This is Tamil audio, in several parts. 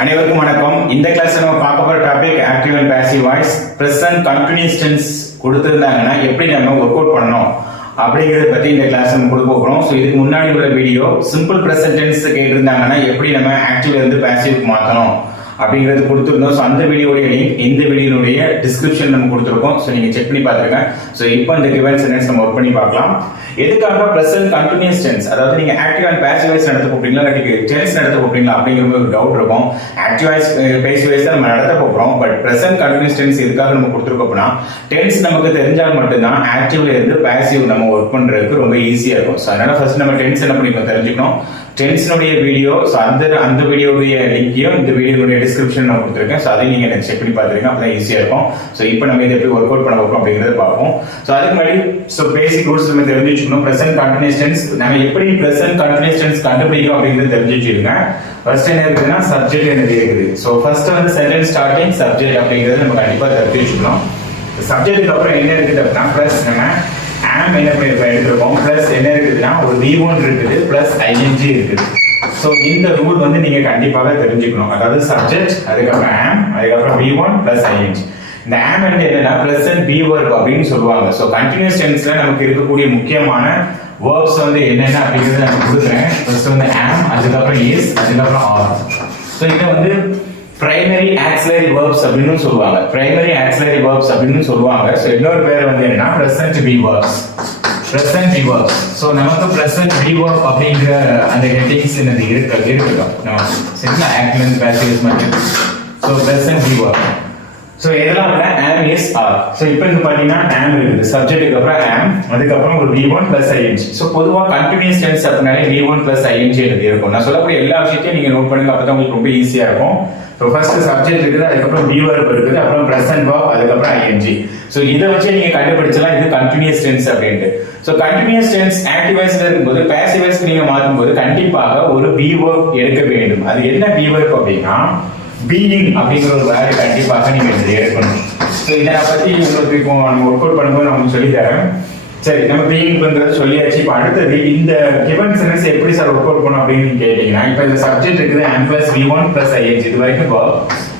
அனைவருக்கும் வணக்கம். இந்த கிளாஸ் நம்ம பார்க்க போற topic active and passive voice. Present continuous tense கொடுத்திருந்தாங்கன்னா எப்படி நம்ம ஒர்க் அவுட் பண்ணணும் அப்படிங்கறத பத்தி இந்த கிளாஸ் நம்ம கொடுக்க போறோம். ஸோ இதுக்கு முன்னாடி உள்ள வீடியோ சிம்பிள் பிரசன்ட் டென்ஸ் கேட்டிருந்தாங்கன்னா எப்படி நம்ம ஆக்டிவ்ல இருந்து பாசிவ்க்கு மாத்தணும் அப்படிங்கிறது கொடுத்துருந்தோம். ஸோ அந்த வீடியோடைய லிங்க் இந்த வீடியோடைய டிஸ்கிரிப்ஷன் நம்ம கொடுத்துருக்கோம். ஸோ நீங்க செக் பண்ணி பார்த்துருங்க. ஸோ இப்போ இந்த கிவன் சென்டென்ஸ் நம்ம ஒர்க் பண்ணி பார்க்கலாம். எதுக்காக பிரசன்ட் கண்டினியூஸ் டென்ஸ், அதாவது நீங்க ஆக்டிவ் அண்ட் பாசிவ் வாய்ஸ் நடத்த போறீங்களா இல்லாட்டி டென்ஸ் நடத்த போறீங்களா அப்படிங்கிற ஒரு டவுட் இருக்கும். ஆக்டிவ் வாய்ஸ் பாசிவ் வாய்ஸ் தான் நம்ம நடத்த போறோம். பட் பிரசன்ட் கண்டினியூஸ் டென்ஸ் எதுக்காக நம்ம கொடுத்துருக்கோம் அப்படின்னா டென்ஸ் நமக்கு தெரிஞ்சால் மட்டும்தான் ஆக்டிவ்ல இருந்து பாசிவ் நம்ம ஒர்க் பண்றதுக்கு ரொம்ப ஈஸியா இருக்கும். ஸோ அதனால ஃபர்ஸ்ட் நம்ம டென்ஸ் என்ன பண்ணி தெரிஞ்சுக்கணும். டென்ஸ்னுடைய வீடியோ, ஸோ அந்த வீடியோடைய லிங்கையும் இந்த வீடியோடைய டிஸ்கிரிப்ஷன் நான் கொடுத்துருக்கேன். ஸோ அதை நீங்க செக் பண்ணி பார்த்துருங்க, அப்பதான் ஈஸியா இருக்கும். ஸோ இப்போ நம்ம இதை எப்படி ஒர்க் அவுட் பண்ண போறோம் அப்படிங்கறத பார்ப்போம். ஸோ அதுக்கு முன்னாடி பேசிக் ரூல்ஸ் நம்ம தெரிஞ்சு வச்சுக்கணும். பிரசன்ட் கண்டினியூஸ் டென்ஸ் நம்ம எப்படி பிரசன்ட் கண்டினியூஸ் டென்ஸ் கண்டுபிடிக்கும் அப்படிங்கறது தெரிஞ்சு வச்சுக்கோங்க. ஃபர்ஸ்ட் என்ன இருக்குன்னா சப்ஜெக்ட் என்னது இருக்குது. ஸோ ஃபர்ஸ்ட் வந்து சென்டென்ஸ் ஸ்டார்டிங் சப்ஜெக்ட் அப்படிங்கறது நம்ம கண்டிப்பா தெரிஞ்சு வச்சுக்கணும். சப்ஜெக்ட்டுக்கு அப்புறம் என்ன இருக்குது அப்படின்னா பிளஸ் நம்ம ஆம் என்ன எடுத்துருக்கோம், பிளஸ் என்ன இருக்குதுன்னா ஒரு V1 இருக்குது, பிளஸ் ING இருக்குது. ஸோ இந்த ரூல் வந்து நீங்க கண்டிப்பாக தெரிஞ்சுக்கணும். அதாவது சப்ஜெக்ட், அதுக்கப்புறம் ஆம், அதுக்கப்புறம் V1 பிளஸ் ING. இந்த ஆம் வந்து என்னன்னா பிரசன்ட் பி வர்ப் அப்படின்னு சொல்லுவாங்க. ஸோ கண்டினியூஸ் டென்ஸ்ல நமக்கு இருக்கக்கூடிய முக்கியமான வேர்ப்ஸ் வந்து என்னென்ன அப்படிங்கறத நான் கொடுக்குறேன். ஃபர்ஸ்ட் வந்து ஆம், அதுக்கப்புறம் இஸ், அதுக்கப்புறம் ஆர். ஸோ இதை வந்து பிரைமரி ஆக்ஸிலரி வெர்ப்ஸ் அப்படின்னு சொல்லுவாங்க. பிரைமரி ஆக்ஸிலரி வெர்ப்ஸ் அப்படின்னு சொல்லுவாங்க. சோ இன்னொரு பேர் வந்து என்னன்னா present be verbs. Present be verbs. So நமக்கு பிரசன்ட் பி வெர்ப் அப்படிங்கிற அந்த ஹெட்டிங்ஸ் என்னது இருக்கு நம்ம சரிங்களா, ஆக்டிவ் அண்ட் பாசிவ் மட்டும். So present be verb. So இதெல்லாம் am is are. சோ இப்போ இங்க பாத்தீங்கன்னா am இருக்குது, சப்ஜெக்ட்டுக்கு அப்புறம் am, அதுக்கப்புறம் ஒரு V1 ing. சோ பொதுவா கண்டினியூஸ் டென்ஸ் அப்படினாலே V1 ing எழுதி இருக்கும். நான் சொல்லக்கூடிய எல்லா விஷயத்தையும் நீங்க நோட் பண்ணுங்க, அப்பதான் உங்களுக்கு ரொம்ப ஈஸியா இருக்கும். சோ ஃபர்ஸ்ட் சப்ஜெக்ட் இருக்குது, அதுக்கப்புறம் V verb இருக்குது, அப்புறம் present verb, அதுக்கப்புறம் ing. சோ இத வச்சு நீங்க கண்டுபிடிச்சலாம் இது கண்டினியூஸ் டென்ஸ் அப்படினு. சோ கண்டினியூஸ் டென்ஸ் ஆக்டிவ் வாய்ஸ்ல இருக்கும்போது பாசிவ் வாய்ஸ்க்கு நீங்க மாத்தும்போது கண்டிப்பாக ஒரு V verb எடுக்க வேண்டும். அது என்ன V verb அப்படினா being அப்படிங்கிற ஒரு வேர்ட் கண்டிப்பாக நீங்க எடுக்கணும். சோ இத பத்தி உங்களுக்கு இப்போ நம்ம ஒர்க் அவுட் பண்ணும்போது நான் உங்களுக்கு சொல்லி தரேன். சரி, நம்ம being பண்றது சொல்லியாச்சு. இப்போ அடுத்து இந்த given sentence எப்படி சார் ஒர்க் அவுட் பண்ணனும் அப்படின்னு நீங்க கேட்டீங்கன்னா, இப்போ இந்த சப்ஜெக்ட் இருக்குது am plus v1 plus ing, இது வரைக்கும் verb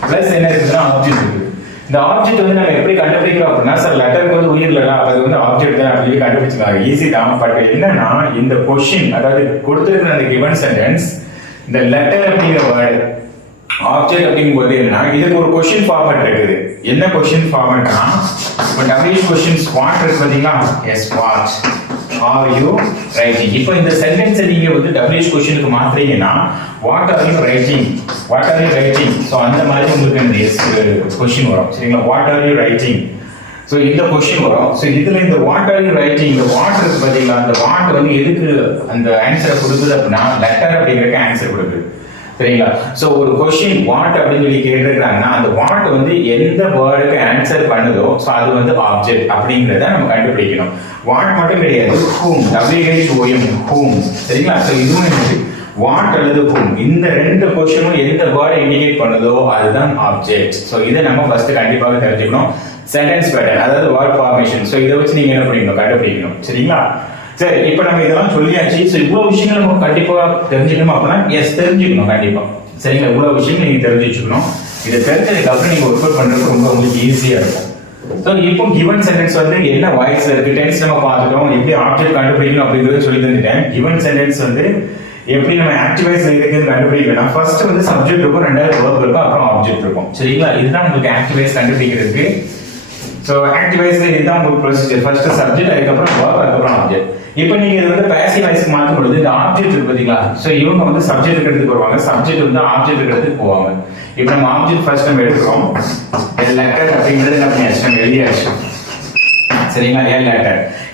பிளஸ் என்ன இருக்குன்னா ஆப்ஜெக்ட் இருக்குது. இந்த ஆப்ஜெக்ட் வந்து நம்ம எப்படி கண்டுபிடிக்கிறோம் அப்படின்னா சார் லெட்டருக்கு வந்து உயிர் இல்லடா, அது வந்து ஆப்ஜெக்ட் தான் அப்படின்னு கண்டுபிடிச்சிக்கலாம். ஈஸி தான். பட் என்னன்னா இந்த क्वेश्चन, அதாவது கொடுத்திருக்கிற அந்த given sentence இந்த லெட்டர் அப்படிங்கிற வேர்ட் ஆப்ஜெக்ட் அப்படிங்கும்போது என்ன, இதுக்கு ஒரு क्वेश्चन ஃபார்மட் இருக்குது. என்ன क्वेश्चन ஃபார்மட்னா, இப்போ WH क्वेश्चंस வாட் இருக்கு பாத்தீங்களா, yes what are you writing. இப்போ இந்த சென்டென்ஸ் நீங்க வந்து WH क्वेश्चनக்கு மாத்துறீங்கன்னா what are you writing, what are you writing. So அந்த மாதிரி உங்களுக்கு இந்த எஸ் क्वेश्चन வரும். சரிங்களா, what are you writing. So இந்த क्वेश्चन வரும். சோ இதுல இந்த வாட் ஆர் யூ ரைட்டிங், இந்த வாட் இருக்கு பாத்தீங்களா, அந்த வாட் வந்து எதுக்கு அந்த ஆன்சரை கொடுக்குது அப்படின்னா லெட்டர் அப்படிங்கறதுக்கு ஆன்சர் கொடுக்குது. சரிங்களா, சோ ஒரு क्वेश्चन வாட் அப்படின்னு சொல்லி கேட்டிருக்காங்கன்னா அந்த வாட் வந்து எந்த வேர்டுக்கு ஆன்சர் பண்ணுதோ சோ அது வந்து ஆப்ஜெக்ட் அப்படிங்கறத நம்ம கண்டுபிடிக்கணும். வாட் மட்டும் கிடையாது, whom, WHOM, whom. சரிங்களா, சோ இதுவும் என்னது வாட் அல்லது whom, இந்த ரெண்டு क्वेश्चனும் எந்த வேர்டை இண்டிகேட் பண்ணுதோ அதுதான் ஆப்ஜெக்ட். சோ இதை நம்ம ஃபர்ஸ்ட் கண்டிப்பாக தெரிஞ்சுக்கணும். சென்டென்ஸ் பேட்டர்ன், அதாவது வேர்ட் ஃபார்மேஷன். சோ இதை வச்சு நீங்க என்ன பண்ணிக்கணும், கண்டுபிடிக்கணும். சரிங்களா, சரி இப்போ நம்ம இதெல்லாம் சொல்லியாச்சு. சோ இவ்வளவு விஷயங்கள் நம்ம கண்டிப்பா தெரிஞ்சுக்கணும் அப்படின்னா எஸ் தெரிஞ்சுக்கணும் கண்டிப்பா. சரிங்களா, இவ்வளவு விஷயங்கள் நீங்க தெரிஞ்சு வச்சுக்கணும். இதை தெரிஞ்சதுக்கு அப்புறம் நீங்க ஒர்க் அவுட் பண்றது ரொம்ப உங்களுக்கு ஈஸியா இருக்கும். சோ இப்போ கிவன் சென்டென்ஸ் வந்து என்ன வாய்ஸ்ல இருக்கு, டென்ஸ் நம்ம பார்த்துட்டோம், எப்படி ஆப்ஜெக்ட் கண்டுபிடிக்கணும் அப்படிங்கறது சொல்லி தந்துட்டேன். கிவன் சென்டென்ஸ் வந்து எப்படி நம்ம ஆக்டிவ் வாய்ஸ்ல இருக்குன்னு கண்டுபிடிக்கணும். ஃபர்ஸ்ட் வந்து சப்ஜெக்ட் இருக்கும், ரெண்டாவது வெர்ப் இருக்கும், அப்புறம் ஆப்ஜெக்ட் இருக்கும். சரிங்களா, இதுதான் உங்களுக்கு ஆக்டிவ் வாய்ஸ் கண்டுபிடிக்கிறதுக்கு. சோ ஆக்டிவ் வாய்ஸ்ல இதுதான் உங்களுக்கு ப்ரொசீஜர். ஃபர்ஸ்ட் சப்ஜெக்ட், அதுக்கப்புறம் வெர்ப், அதுக்கப்புறம் ஆப்ஜெக்ட். இப்போ நீங்க இது வந்து பாசிவ் வாய்ஸ்க்கு மாத்தும் பொழுது இந்த ஆப்ஜெக்ட் இருக்கு பாத்தீங்களா, சோ இவங்க வந்து சப்ஜெக்ட் எடுத்துட்டு வருவாங்க, சப்ஜெக்ட் வந்து ஆப்ஜெக்ட் எடுத்துட்டு போவாங்க. இப்போ நம்ம ஆப்ஜெக்ட் ஃபர்ஸ்ட் நம்ம எடுக்கிறோம். லெட்டர் அப்படிங்கிறது நம்ம எழுதியாச்சு. சரிங்களா,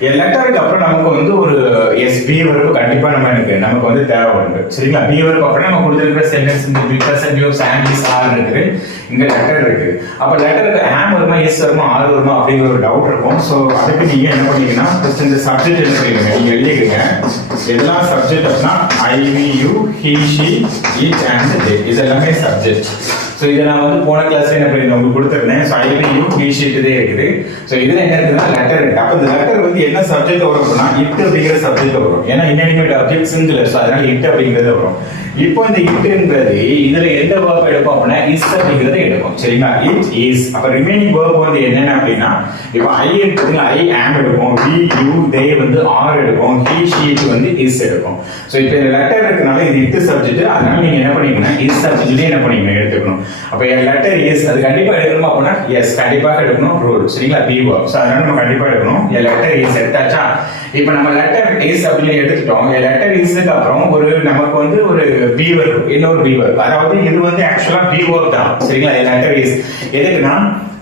எ லெட்டருக்கு அப்புறம் நமக்கு வந்து ஒரு எஸ் பி வர்ப் கண்டிப்பா நமக்கு வந்து தேவைப்படுது. சரிங்களா, பி வர்ப் அப்புறம் நம்ம கொடுத்திருக்கிற சென்டென்ஸ் இந்த present use am is are இருக்குது, இங்க லெட்டர் இருக்கு. அப்ப லெட்டருக்கு am வருமா எஸ் வருமா ஆர் வருமா அப்படிங்கிற ஒரு டவுட் இருக்கும். சோ அதுக்கு நீங்க என்ன பண்ணீங்கன்னா ஃபர்ஸ்ட் இந்த சப்ஜெக்ட் என்ன பண்ணுவீங்க, நீங்க எழுதிக்கங்க. எல்லா சப்ஜெக்ட் அப்படின்னா I, we, you, he, she, it and they, இது எல்லாமே சப்ஜெக்ட். சோ இத நான் வந்து போன கிளாஸ்ல என்ன பண்ணிருந்தேன் உங்களுக்கு கொடுத்திருந்தேன். So I, we, you, he, she, it இருக்குது. சோ இதுல என்ன இருக்குன்னா லெட்டர் இருக்கு. அப்ப இந்த லெட்டர் வந்து என்ன சப்ஜெக்ட் வரும் அப்படின்னா இட் அப்படிங்கிற சப்ஜெக்ட் வரும். ஏன்னா இன்அனிமேட் ஆப்ஜெக்ட் சிங்குலர், சோ அதனால இட் அப்படிங்கிறது வரும். இப்போ இந்த இட்ன்றது இதுல எந்த verb எடுப்போம் அப்படின்னா is அப்படிங்கறத எடுப்போம் சரிங்களா it is அப்ப ரிமைனிங் verb வந்து என்னென்ன அப்படின்னா இப்போ I இருக்குதுங்க I am எடுப்போம் we you they வந்து are எடுப்போம் he she வந்து is எடுப்போம் சோ இப்போ இந்த லெட்டர் இருக்கனால இது it சப்ஜெக்ட் அதனால நீங்க என்ன பண்ணீங்கன்னா is சப்ஜெக்ட் என்ன பண்ணீங்க எடுத்துக்கணும் அப்ப லெட்டர் is அது கண்டிப்பா எடுக்கணுமா அப்படின்னா yes கண்டிப்பா எடுக்கணும் ரூல் சரிங்களா be verb சோ அதனால நம்ம கண்டிப்பா எடுக்கணும் லெட்டர் is எடுத்தாச்சா இப்போ நம்ம லெட்டர் is அப்படின்னு எடுத்துட்டோம் லெட்டர் isக்கு அப்புறம் ஒரு நமக்கு வந்து ஒரு be verb இன்னொரு be verb அதாவது இது வந்து एक्चुअली be verb தான் சரிங்களா லெட்டர் is எதுக்குன்னா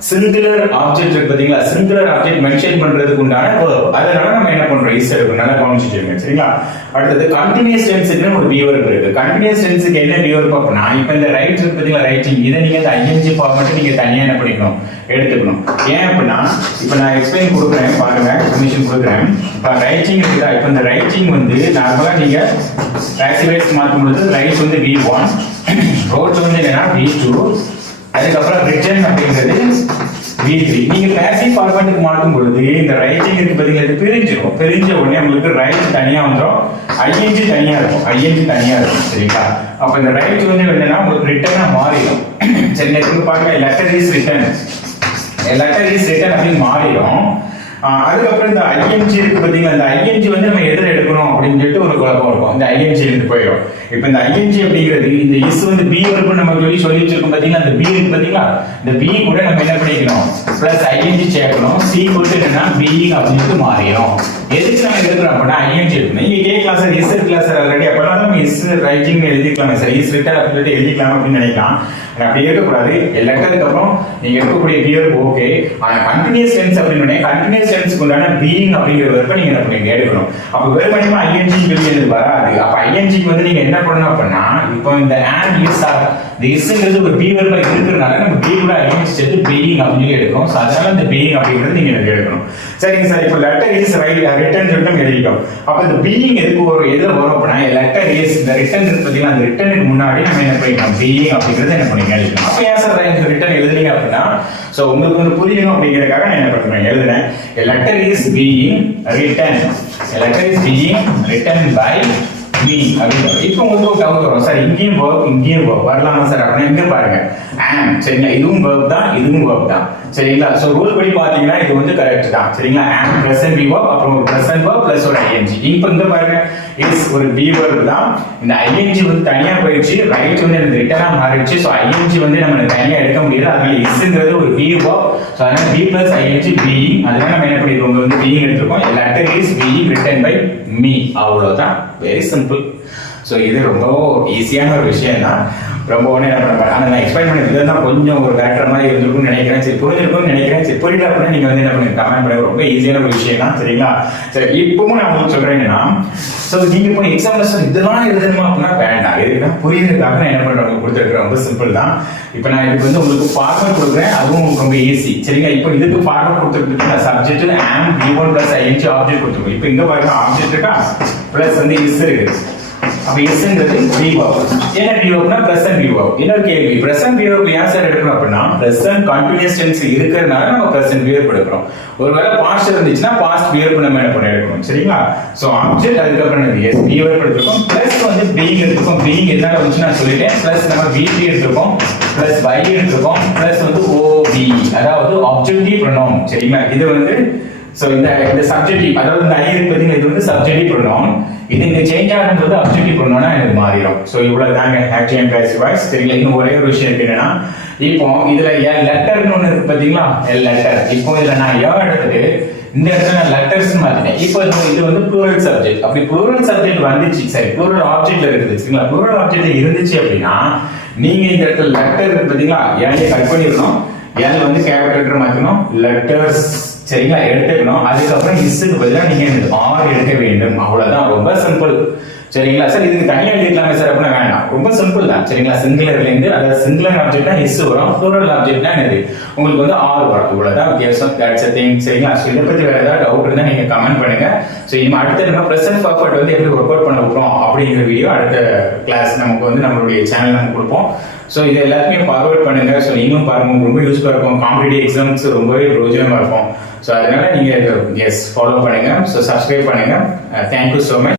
சிங்குலர் ஆப்ஜெக்ட் இருக்கு பாத்தீங்களா சிங்குலர் ஆப்ஜெக்ட் மென்ஷன் பண்றதுக்கு உண்டான verb அதனால நம்ம என்ன பண்றோம் is எடுக்கணும் நல்லா கவனிச்சுக்கோங்க சரிங்களா அடுத்து கண்டினியூஸ் டென்ஸ்க்கு ஒரு be verb இருக்கு கண்டினியூஸ் டென்ஸ்க்கு என்ன be verb அப்படினா இப்போ இந்த ரைட் இருக்கு பாத்தீங்களா ரைட்டிங் இத நீங்க இந்த ing ஃபார்மட் நீங்க தனியா என்ன பண்ணிக்கணும் எடுத்துக்கணும் ஏன் அப்படினா இப்போ நான் எக்ஸ்பிளைன் கொடுக்கிறேன் பாருங்க டெஃபினிஷன் கொடுக்கிறேன் இப்போ ரைட்டிங் இருக்குதா இப்போ இந்த ரைட்டிங் வந்து நார்மலா நீங்க பாசிவ் மாத்தும்போது ரைட் வந்து v1 ரோட் வந்து என்னன்னா v2 அதுக்கு அப்புறம் ரிட்டன் அப்படிங்கிறது v3 நீங்க பாசிவ் ஃபார்மட்டுக்கு மாத்தும் பொழுது இந்த ரைட்டிங் இருக்கு பாத்தீங்களா இது பிரிஞ்ச உடனே உங்களுக்கு ரைட் தனியா வந்துரும் ing தனியா இருக்கும் சரிங்களா அப்ப இந்த ரைட் வந்து என்னன்னா உங்களுக்கு ரிட்டனா மாறிடும் சரி நெக்ஸ்ட் பாருங்க லெட்டர் இஸ் ரிட்டன் அப்படின்னு மாறிடும் அதுக்கப்புறம் இந்த ing இருக்கு பாத்தீங்களா இந்த ing வந்து நம்ம எதிர எடுக்கணும் அப்படின்னு சொல்லிட்டு ஒரு குழப்பம் இருக்கும் இந்த ing இருந்து போயிடும் இப்போ இந்த ing அப்படிங்கிறது இந்த is வந்து be verb நம்ம சொல்லி வச்சிருக்கோம் பாத்தீங்களா இந்த be இருக்கு பாத்தீங்களா இந்த be கூட நம்ம என்ன பண்ணிக்கணும் பிளஸ் ing சேர்க்கணும் c போட்டு என்னன்னா being அப்படின்னு மாறிடும் எதுக்கு நம்ம எடுக்கிறோம் அப்படின்னா ing எடுக்கணும் நீங்க கே கிளாஸ் is கிளாஸ் ஆல்ரெடி அப்பலாம் நம்ம is ரைட்டிங் எழுதிக்கலாம் சார் is written அப்படின்னு எழுதிக்கலாம் அப்படின்னு நினைக்கலாம் அப்படி இருக்கக்கூடாது லெட்டருக்கு அப்புறம் நீங்க எடுக்கக்கூடிய verb ஓகே ஆனா கண்டினியூஸ் டென்ஸ் அப்படின்னு கண்டினியூஸ் டென்ஸ்க்கு உண்டான being அப்படிங்கிற verb நீங்க என்ன பண்ணீங்க எடுக்கணும் அப்ப வெறுமனே ing எழுதி வராது அப்ப ing வந்து நீங்க என்ன பண்ணணும் அப்படின்னா இப்போ இந்த and is are the isங்கிறது ஒரு be verb இருக்கிறதுனால நம்ம be கூட ing சேர்த்து being அப்படின்னு எடுக்கணும் சோ அதனால இந்த being அப்படிங்கிறது நீங்க எடுக்கணும் சரிங்க சார் இப்போ லெட்டர் இஸ் ரிட்டன் சொல்லிட்டு எழுதிட்டோம் அப்ப இந்த being எதுக்கு எதுல வரும் அப்படின்னா லெட்டர் இஸ் இந்த ரிட்டன் இருக்கு பாத்தீங்களா அந்த ரிட்டனுக்கு முன்னாடி நம்ம என்ன பண்ணிக்கலாம் being அப்படிங்கிறது என்ன பண்ணி எழுதணும் அப்ப ஏன் சார் இந்த ரிட்டன் எழுதுறீங்க அப்படின்னா சோ உங்களுக்கு வந்து புரியணும் அப்படிங்கறதுக்காக நான் என்ன பண்றேன் எழுதுறேன் letter is being written by me அப்படினா இப்போ உங்களுக்கு ஒரு டவுட் வரும் சார் இங்கேயும் verb வரலாமா சார் அப்படினா இங்க பாருங்க am சரிங்களா இதுவும் verb தான் சரிங்களா சோ ரூல் படி பாத்தீங்கன்னா இது வந்து கரெக்ட் தான் சரிங்களா am present be verb அப்புறம் ஒரு present verb பிளஸ் ஒரு ing இப்போ இங்க பாருங்க is ஒரு be verb தான் இந்த ing வந்து தனியா போயிடுச்சு ரைட் வந்து எனக்கு ரிட்டனா மாறிடுச்சு சோ ing வந்து நம்ம தனியா எடுக்க முடியல அதனால isங்கிறது ஒரு be verb சோ அதனால be plus ing being அதனால நம்ம என்ன பண்ணிருக்கோம் வந்து being எடுத்துறோம் letter is being written by me அவ்வளவுதான் வெரி சிம்பிள் சோ இது ரொம்ப ஈஸியான ஒரு விஷயம் தான் ரொம்ப ஒண்ணே என்ன பண்ண ஆனா நான் எக்ஸ்பிளைன் பண்ணது தான் கொஞ்சம் ஒரு ஃபேக்டர் மாதிரி இருந்திருக்கும்னு நினைக்கிறேன் சரி புரிஞ்சிருக்கும்னு நினைக்கிறேன் சரி புரியல அப்படின்னா நீங்க வந்து என்ன பண்ணுங்க கமெண்ட் பண்ணுங்க ரொம்ப ஈஸியான ஒரு விஷயம் தான் சரிங்களா சரி இப்பவும் நான் உங்களுக்கு சொல்றேன்னா சோ நீங்க இப்போ எக்ஸாம்ல சார் இதெல்லாம் எழுதணுமா அப்படின்னா வேண்டாம் எதுக்குன்னா புரியுறதுக்காக நான் என்ன பண்றேன் கொடுத்துருக்கேன் ரொம்ப சிம்பிள் தான் இப்போ நான் இதுக்கு வந்து உங்களுக்கு ஃபார்மட் கொடுக்குறேன் அதுவும் ரொம்ப ஈஸி சரிங்களா இப்போ இதுக்கு ஃபார்மட் கொடுத்துருக்கீங்க subject am v1 plus ing object கொடுத்துருக்கோம் இப்போ இங்க பாருங்க ஆப்ஜெக்ட் இருக்கா பிளஸ் வந்து is இருக்கு அப்ப isங்கிறது be verb என்ன be verbனா present be verb இன்னொரு கேள்வி present be verb ஏன் சார் எடுக்கணும் அப்படின்னா present continuous tense இருக்கிறதுனால நம்ம present be verb எடுக்கிறோம் ஒருவேளை past இருந்துச்சுன்னா past be verb நம்ம என்ன பண்ண எடுக்கணும் சரிங்களா சோ ஆப்ஜெக்ட் அதுக்கு அப்புறம் yes be verb எடுத்துக்கோம் பிளஸ் வந்து being எடுத்துக்கோம் being எதனால வந்துச்சு நான் சொல்லிட்டேன் பிளஸ் நம்ம v3 எடுத்துக்கோம் பிளஸ் y எடுத்துக்கோம் பிளஸ் வந்து ob அதாவது objective pronoun சரிங்களா இது வந்து சோ இந்த சப்ஜெக்டிவ் அதாவது இந்த ஐ இருக்கு பாத்தீங்கன்னா இது வந்து சப்ஜெக்டிவ் pronoun இது இங்க சேஞ்ச் ஆகும்போது அப்ஜெக்டிவ் pronoun இது மாறிடும் சோ இவ்வளவு தாங்க ஆக்டிவ் அண்ட் பாசிவ் வாய்ஸ் சரிங்களா இன்னும் ஒரே ஒரு விஷயம் என்னன்னா இப்போ இதுல லெட்டர்னு ஒன்னு இருக்கு பாத்தீங்களா லெட்டர் இப்போ இதுல நான் எடுத்துட்டு இந்த இடத்துல நான் லெட்டர்ஸ் மாத்திட்டேன் இப்போ இது வந்து ப்ளூரல் சப்ஜெக்ட் அப்படி ப்ளூரல் சப்ஜெக்ட் வந்துச்சு சரி ப்ளூரல் ஆப்ஜெக்ட்ல இருக்குது சரிங்களா ப்ளூரல் ஆப்ஜெக்ட் இருந்துச்சு அப்படின்னா நீங்க இந்த இடத்துல லெட்டர் இருக்கு பாத்தீங்களா ஏன் கட் பண்ணிடணும் ஏன் வந்து கேபிட்டல் லெட்டர் மாத்தணும் லெட்டர்ஸ் சரிங்களா எடுத்துக்கணும் அதுக்கப்புறம் இஸ்க்கு பதிலா நீங்க ஆர் எடுக்க வேண்டும் அவ்வளவுதான் ரொம்ப சிம்பிள் சரிங்களா சார் இதுக்கு தனியா எழுதிக்கலாமே சார் அப்படின்னா வேண்டாம் ரொம்ப சிம்பிள் தான் சரிங்களா சிங்குலர்ல இருந்து அதாவது சிங்குலர் ஆப்ஜெக்ட்னா இஸ் வரும் ப்ளூரல் ஆப்ஜெக்ட்னா என்னது உங்களுக்கு வந்து ஆர் வரும் இவ்வளவுதான் வித்தியாசம் தட்ஸ் எ திங் சரிங்களா சோ இத பத்தி வேற ஏதாவது டவுட் இருந்தா நீங்க கமெண்ட் பண்ணுங்க சோ இனிமே அடுத்து நம்ம பிரசன்ட் பர்ஃபெக்ட் வந்து எப்படி ஒர்க் அவுட் பண்ண போறோம் அப்படிங்கிற வீடியோ அடுத்த கிளாஸ் நமக்கு வந்து நம்மளுடைய சேனல்ல நம்ம கொடுப்போம் சோ இது எல்லாத்தையுமே ஃபார்வர்ட் பண்ணுங்க சோ நீங்களும் பாருங்க ரொம்ப யூஸ்ஃபுல்லா இருக்கும் காம்படிட்டிவ் எக்ஸாம்ஸ் ரொம்பவே பிரயோஜனமா இருக்கும் சோ அதனால நீங்க எஸ் ஃபாலோ பண்ணுங்க சோ சப்ஸ்கிரைப் பண்ணுங்க thank you so much